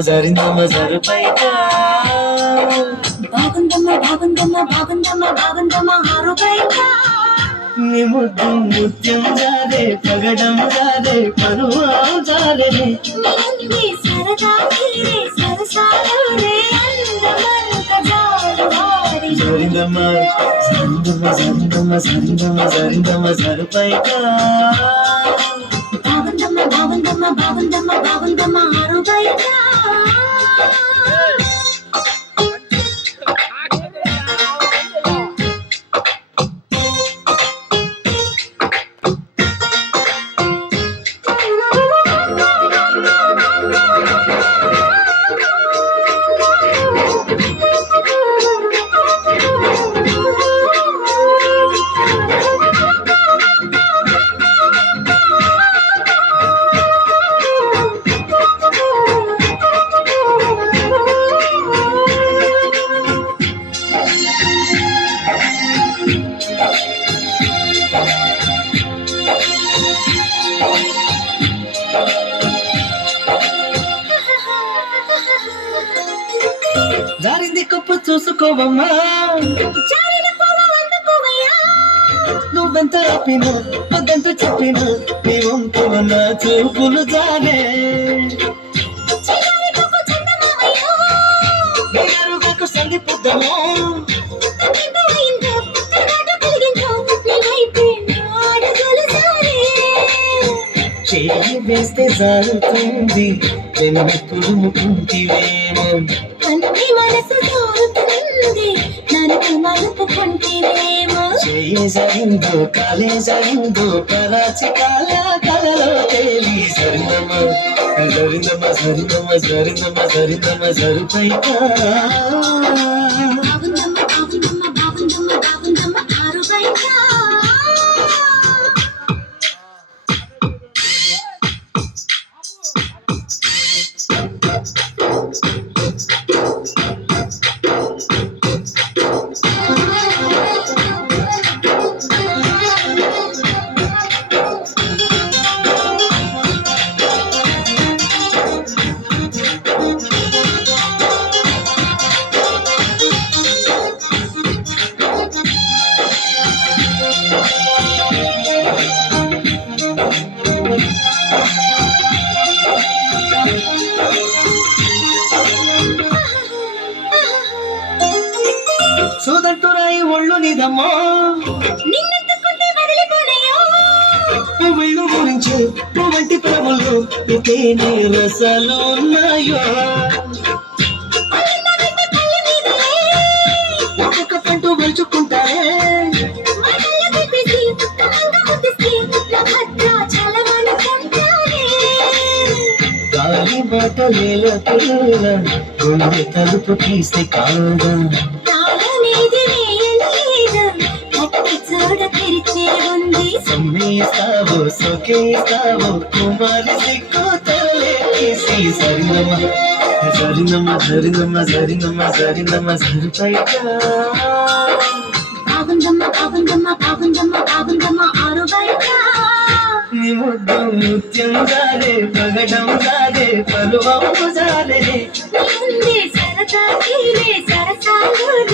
జారిందమ్మ జారుపైగా బాగుందమ్మ ఆరుపైగా నీ ముద్దు ముత్యం జారే పగడం జారే పరువా జారే సరదా జారిందమ్మ జారుపైగా బాగుందమ్మ ఆరుపైగా జారింది కుప్పు చూసుకోవమ్మా నువ్వెంత ఆపినా వద్దంత చెప్పినా నీ వంపున నా చూపులు జానే సంధిపుద్దమా చేయి వేస్తే జారుతుంది వెనుక తుడుముకుంటివేమో జరిగిందో కాలే జరిగిందో కరాచి కలలో తేలి జరిదమ్మ జరుపైగా సోదంటురాయి ఒళ్ళు నిదమ్మా వీళ్ళు గురించి వంటి ప్రభులు తేనె రసాలు ఉన్నాయో ఒక్కొక్క పంటూ పెంచుకుంటారే గాలి బాటలేల పిల్ల గుండె తలుపు తీస్తే కాదా సమ్మేస్తావో సొకేస్తావో కుమారి సిక్కు తలలేసి జరిదమ్మ జరుపైగా బాగుందమ్మ ఆరుపైగా నీ ముద్దు ముత్యం జారే పగడం జారే పరువం జారే సరదా సరసాలు